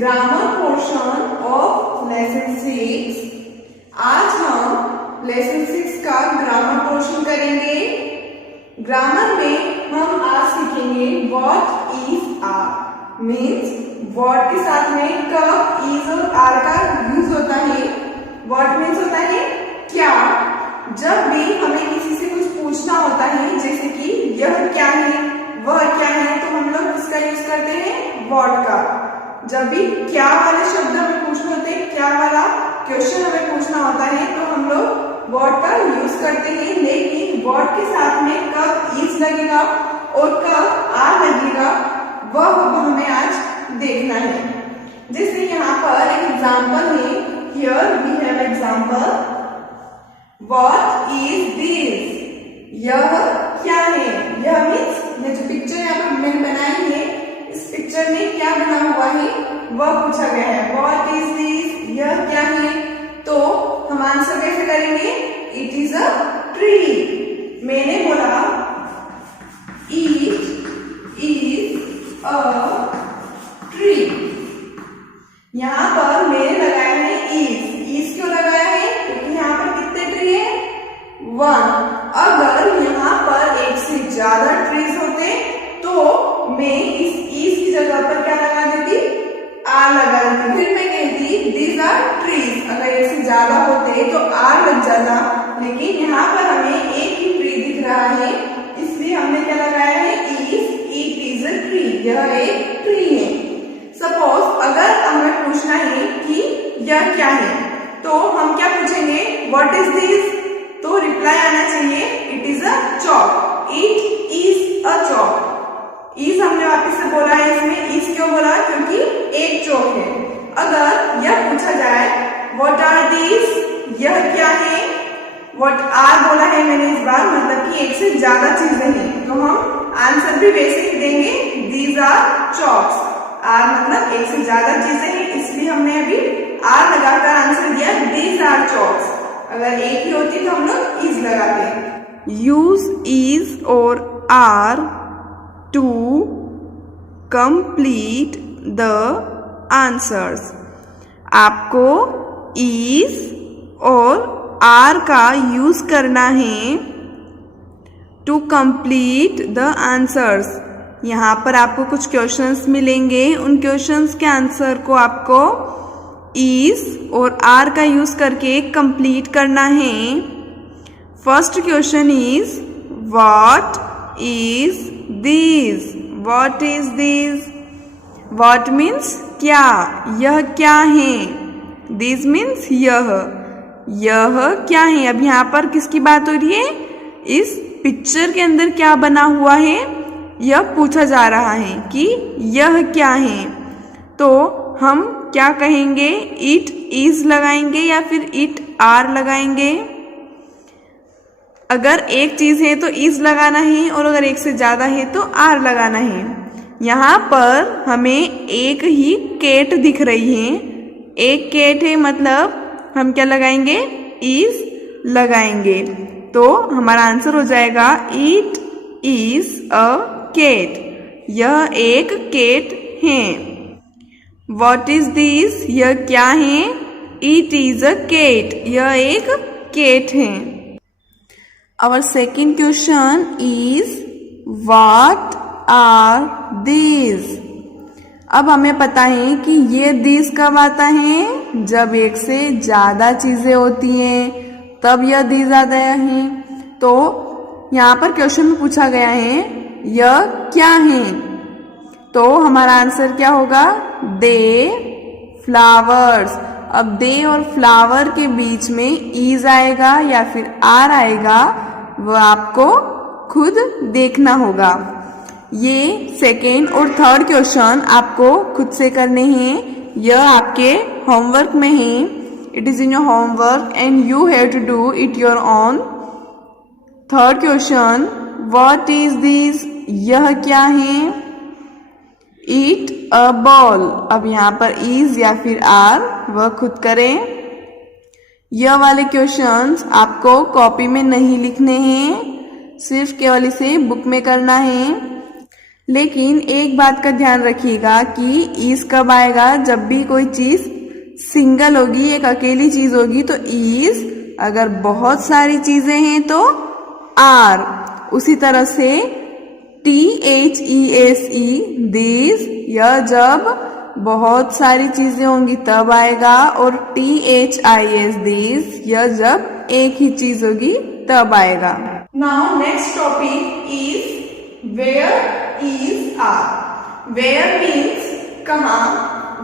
Grammar portion of lesson 6। आज हम lesson 6 का ग्रामर पोर्शन करेंगे। ग्रामर में हम आज सीखेंगे what is are, means what के साथ में कब इज और आर का यूज होता है। व्हाट मीन्स होता है क्या। जब भी हमें किसी से कुछ पूछना होता है, जैसे कि यह क्या है, वह क्या है, तो हम लोग किसका यूज करते हैं, व्हाट का। जब भी क्या वाले शब्द हमें पूछने होते हैं, क्या वाला क्वेश्चन हमें पूछना होता है, तो हम लोग व्हाट का यूज करते हैं। लेकिन व्हाट के साथ में कब इज लगेगा और कब आर लगेगा, वह हमें आज देखना है। जैसे यहाँ पर एक एग्जाम्पल है, here we have example, what is this, यह क्या है। यह मीन्स ये जो पिक्चर यहाँ पर मैंने बनाई है, इस पिक्चर में क्या बना हुआ है वह पूछा गया है। व्हाट इज दिस, यह क्या है। तो हम आंसर कैसे करेंगे, इट इज अ ट्री। मैंने बोला इट इज अ ट्री। यहाँ पर मैंने लगाया है इज क्यों लगाया है, क्योंकि यहाँ पर कितने ट्री है, 1। अगर यहाँ पर एक से ज्यादा ट्रीज होते तो मैं इस इज की जगह पर क्या लगा देती, आर लगा देती, फिर मैं कहती दीज आर ट्रीज। अगर एक से ज्यादा होते तो आर लग जाता, लेकिन यहाँ पर हमें एक ही ट्री दिख रहा है, इसलिए हमने क्या लगाया है, इट इज अ ट्री, यह एक ट्री है। सपोज अगर हमें पूछना है कि यह क्या है, तो हम क्या पूछेंगे, व्हाट इज दिस, तो रिप्लाई आना चाहिए it is a chalk, it is a chalk. Is हमने वापस से बोला है, इसमें इज क्यों बोला, क्योंकि एक चौक है। अगर यह पूछा जाए व्हाट आर दिस, यह क्या है, व्हाट आर बोला है मैंने इस बार, मतलब कि एक से ज्यादा चीजें हैं, तो हम आंसर भी वैसे ही देंगे, दीज आर चॉक्स। आर मतलब एक से ज्यादा चीजें हैं, इसलिए हमने अभी आर लगाकर आंसर दिया, दीज आर चॉक्स। अगर एक ही होती तो हम लोग इज लगाते। यूज इज और are to complete the answers. आपको इज और आर का यूज करना है टू कंप्लीट द आंसर्स। यहाँ पर आपको कुछ क्वेश्चंस मिलेंगे, उन क्वेश्चंस के आंसर को आपको इज और आर का यूज करके कंप्लीट करना है। First question is what is this, what is this. What means क्या, यह क्या है। दिस मीन्स यह क्या है। अब यहाँ पर किसकी बात हो रही है, इस पिक्चर के अंदर क्या बना हुआ है, यह पूछा जा रहा है कि यह क्या है। तो हम क्या कहेंगे, इट इज लगाएंगे या फिर इट आर लगाएंगे। अगर एक चीज है तो इज लगाना है, और अगर एक से ज्यादा है तो आर लगाना है। यहाँ पर हमें एक ही केट दिख रही है, एक केट है, मतलब हम क्या लगाएंगे, इज लगाएंगे। तो हमारा आंसर हो जाएगा इट इज अ केट, यह एक केट है। व्हाट इज दिस, यह क्या है, इट इज अ केट, यह एक केट है। Our second question is what are these. अब हमें पता है कि ये दीज कब आता है, जब एक से ज्यादा चीजें होती हैं, तब यह दीज आता है। तो यहाँ पर क्वेश्चन में पूछा गया है यह क्या है, तो हमारा आंसर क्या होगा, दे फ्लावर्स। अब दे और फ्लावर के बीच में इज आएगा या फिर आर आएगा, वो आपको खुद देखना होगा। ये सेकेंड और थर्ड क्वेश्चन आपको खुद से करने हैं, यह आपके होमवर्क में है। It is in your homework and you have to do it your own. Third question, what is this, यह क्या है, ईट अ बॉल। अब यहाँ पर इज या फिर आर वह खुद करें। यह वाले क्वेश्चंस आपको कॉपी में नहीं लिखने हैं, सिर्फ केवल इसे बुक में करना है। लेकिन एक बात का ध्यान रखिएगा कि इज कब आएगा, जब भी कोई चीज सिंगल होगी, एक अकेली चीज होगी तो इज, अगर बहुत सारी चीजें हैं तो आर। उसी तरह से THESE दिस, यह जब बहुत सारी चीजें होंगी तब आएगा, और THIS दिस, यह जब एक ही चीज होगी तब आएगा। Now next topic is where is are. Where means कहाँ,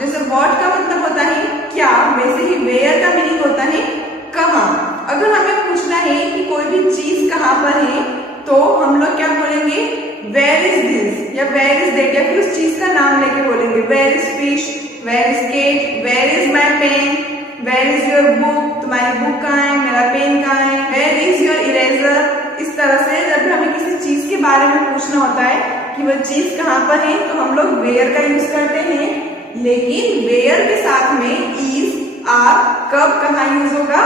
जैसे व्हाट का मतलब होता है क्या, वैसे ही वेयर का मीनिंग होता है कहाँ। अगर हमें पूछना है कि कोई भी चीज कहाँ पर है तो हम लोग क्या बोलेंगे, वेयर इज दिस या वेयर इज दैट, या फिर उस चीज का नाम लेके बोलेंगे। Where is fish, where is cat, where is my pen, where is your book, तुम्हारी बुक कहाँ है, मेरा पेन कहाँ है, वेयर इज योर इरेजर। इस तरह से जब हमें किसी चीज के बारे में पूछना होता है कि वह चीज कहाँ पर है तो हम लोग वेयर का यूज करते हैं। लेकिन वेयर के साथ में इज, आर कब कहाँ यूज होगा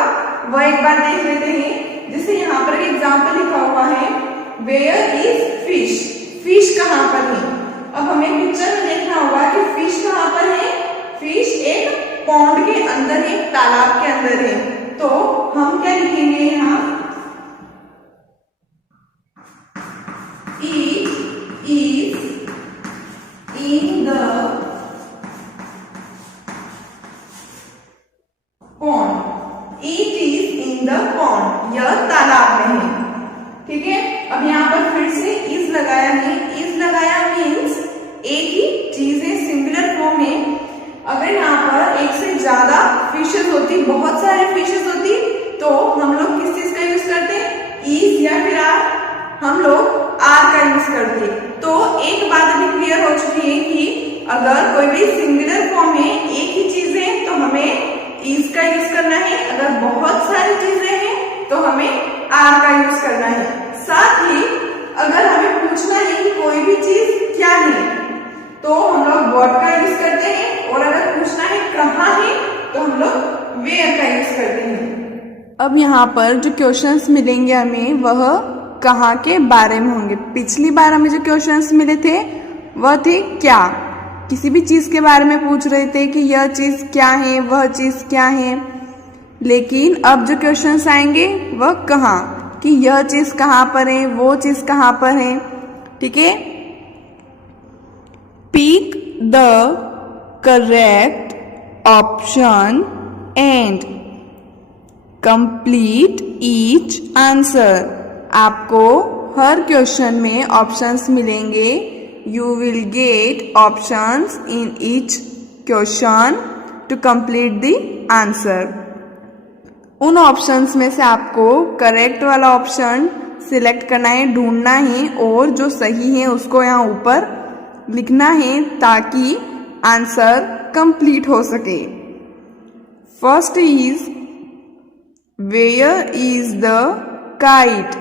वह एक बार देख लेते हैं। जैसे यहाँ पर एक एग्जाम्पल लिखा हुआ है, वेयर इज फिश, फिश कहाँ पर है। अब हमें पिक्चर में देखना होगा कि फिश कहाँ पर है। फिश एक पॉन्ड के अंदर है, तालाब के अंदर है। तो हम क्या लिखेंगे यहाँ, it is in the pond, it is in the pond, यह तालाब में है। ठीक है, अब यहाँ पर फिर से इज लगाया है। इज लगाया मीन्स एक ही चीज है, सिंगुलर फॉर्म है। अगर यहाँ पर एक से ज्यादा फिशेस होती, बहुत सारे फिशेस होती, तो हम लोग किस चीज का यूज करते हैं, इज या फिर आर, हम लोग आर का यूज करते हैं। तो एक बात अभी क्लियर हो चुकी है कि अगर कोई भी सिंगुलर फॉर्म है, एक ही चीज है, तो हमें इज का यूज करना है। अगर बहुत सारी चीजें हैं तो हमें आर का यूज करना है। साथ ही अगर हमें पूछना है कि कोई भी चीज क्या है तो हम लोग व्हाट का यूज करते हैं, और अगर पूछना है कहाँ है तो हम लोग वेयर का यूज करते हैं। अब यहाँ पर जो क्वेश्चंस मिलेंगे हमें वह कहाँ के बारे में होंगे। पिछली बार हमें जो क्वेश्चंस मिले थे वह थे क्या, किसी भी चीज के बारे में पूछ रहे थे कि यह चीज क्या है, वह चीज क्या है। लेकिन अब जो क्वेश्चंस आएंगे वह कहाँ, कि यह चीज कहाँ पर है, वो चीज कहाँ पर है। ठीक है, pick the correct option and complete each answer. आपको हर क्वेश्चन में ऑप्शंस मिलेंगे। You will get options in each question to complete the answer. उन ऑप्शंस में से आपको करेक्ट वाला ऑप्शन सिलेक्ट करना है, ढूंढना है, और जो सही है उसको यहाँ ऊपर लिखना है ताकि आंसर कंप्लीट हो सके। First is where is the kite,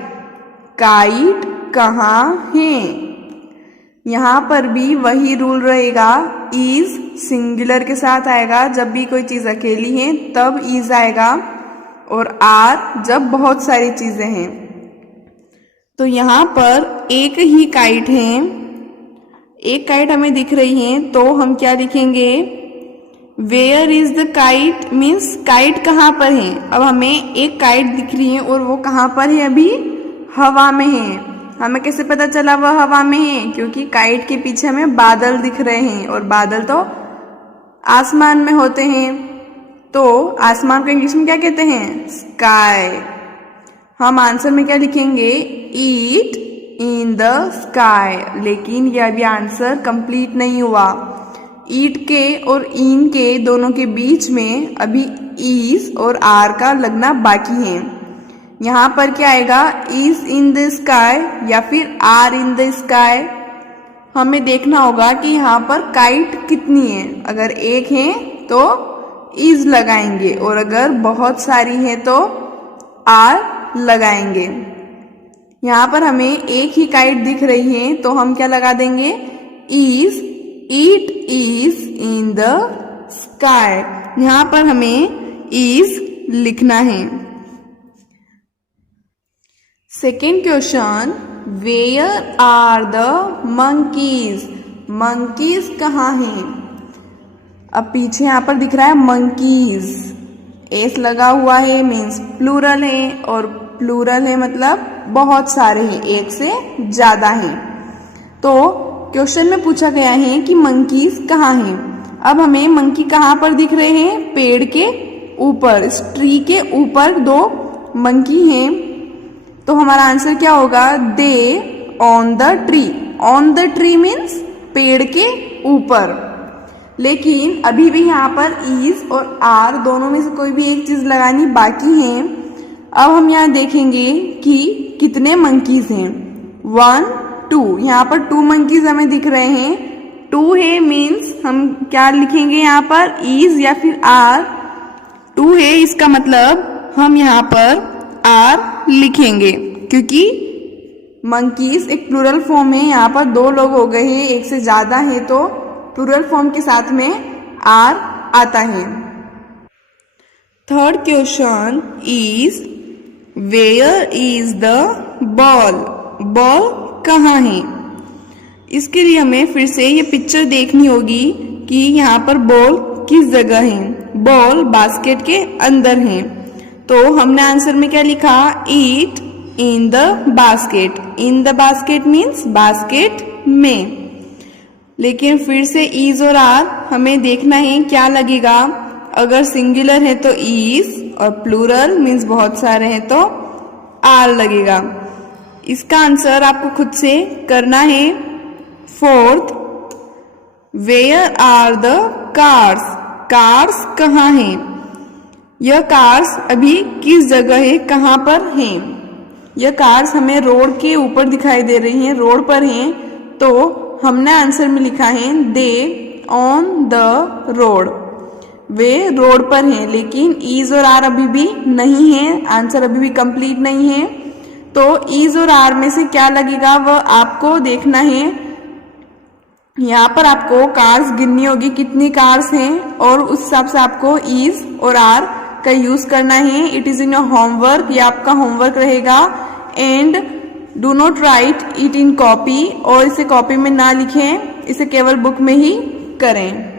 kite कहाँ है। यहाँ पर भी वही रूल रहेगा, इज सिंगुलर के साथ आएगा जब भी कोई चीज अकेली है तब इज आएगा, और आर जब बहुत सारी चीजें हैं। तो यहाँ पर एक ही काइट है, एक काइट हमें दिख रही है, तो हम क्या लिखेंगे, where is the kite means kite कहाँ पर है। अब हमें एक काइट दिख रही है और वो कहाँ पर है, अभी हवा में है। हमें कैसे पता चला वह हवा में है, क्योंकि काइट के पीछे हमें बादल दिख रहे हैं, और बादल तो आसमान में होते हैं। तो आसमान को इंग्लिश में क्या कहते हैं, स्काई। हम आंसर में क्या लिखेंगे, ईट इन द स्काई। लेकिन यह अभी आंसर कंप्लीट नहीं हुआ। ईट के और इन के दोनों के बीच में अभी इज और आर का लगना बाकी है। यहाँ पर क्या आएगा, इज इन द स्काई या फिर आर इन द स्काई। हमें देखना होगा कि यहाँ पर काइट कितनी है। अगर एक है तो इज लगाएंगे, और अगर बहुत सारी है तो आर लगाएंगे। यहाँ पर हमें एक ही काइट दिख रही है तो हम क्या लगा देंगे, is, it is in the sky. यहाँ पर हमें इज लिखना है। Second question, where are the monkeys, monkeys कहाँ हैं। अब पीछे यहाँ पर दिख रहा है मंकीज, एस लगा हुआ है, मीन्स प्लूरल है, और प्लूरल है मतलब बहुत सारे हैं, एक से ज्यादा हैं। तो क्वेश्चन में पूछा गया है कि मंकीज कहाँ हैं। अब हमें मंकी कहाँ पर दिख रहे हैं, पेड़ के ऊपर, इस ट्री के ऊपर दो मंकी हैं। तो हमारा आंसर क्या होगा, they on the tree. On the tree means पेड़ के ऊपर। लेकिन अभी भी यहाँ पर इज और आर दोनों में से कोई भी एक चीज लगानी बाकी है। अब हम यहाँ देखेंगे कि कितने मंकीज हैं, 1 2, यहाँ पर 2 मंकीज हमें दिख रहे हैं। 2 है मीन्स हम क्या लिखेंगे यहाँ पर, इज या फिर आर। 2 है इसका मतलब हम यहाँ पर आर लिखेंगे, क्योंकि मंकीज एक प्लूरल फॉर्म है। यहाँ पर 2 लोग हो गए हैं, एक से ज्यादा है तो प्लूरल फॉर्म के साथ में आर आता है। Third question is where is the ball, ball कहाँ है। इसके लिए हमें फिर से ये पिक्चर देखनी होगी कि यहाँ पर बॉल किस जगह है। बॉल बास्केट के अंदर है, तो हमने आंसर में क्या लिखा, it in the basket. In the basket means basket में। लेकिन फिर से इज और आर हमें देखना है क्या लगेगा। अगर सिंगुलर है तो इज, और प्लूरल मीन्स बहुत सारे हैं तो आर लगेगा। इसका आंसर आपको खुद से करना है। Fourth, where are the cars, cars कहाँ हैं। यह कार्स अभी किस जगह है, कहाँ पर हैं। यह कार्स हमें रोड के ऊपर दिखाई दे रही हैं, रोड पर हैं। तो हमने आंसर में लिखा है दे ऑन द रोड, वे रोड पर हैं। लेकिन इज और आर अभी भी नहीं है, आंसर अभी भी कंप्लीट नहीं है। तो इज और आर में से क्या लगेगा वह आपको देखना है। यहाँ पर आपको कार्स गिननी होगी, कितनी कार्स हैं, और उस हिसाब से आपको इज और आर का यूज करना है। It is in your homework, ये आपका होमवर्क रहेगा। And do not right it in copy, और इसे कॉपी में ना लिखें, इसे केवल बुक में ही करें।